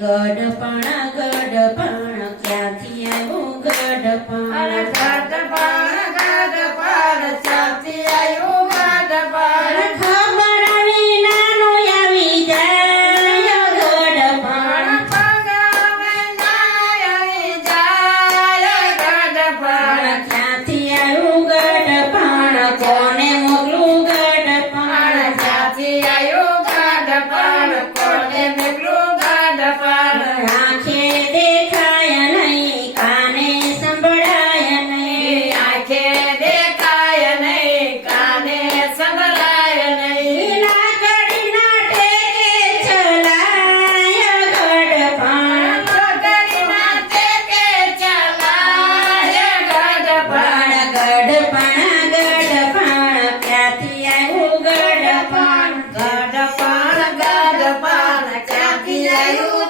ગઢપણ ક્યાંથી આવ્યું ગઢપણ ક્યાંથી આવ્યું ગઢપણ ખબર વિનાનો આવી જાય ગઢપણ ક્યાંથી આવ્યું ગઢપણ કોને મોકલું ગઢપણ ક્યાંથી આવ્યું ગઢપણ કોને મોકલું ગઢપણ આંખે દેખાય નહીં કાને સંભળાય નહીં આંખે દેખાય નહીં કાને સંભળાય નહીં લાકડીના ટેકે ચલાય ગઢપણ લાકડીના ટેકે ચલાય ગઢપણ ગઢપણ ક્યાંથી આવ્યું ગઢપણ ગઢપણ ક્યાંથી આવ્યું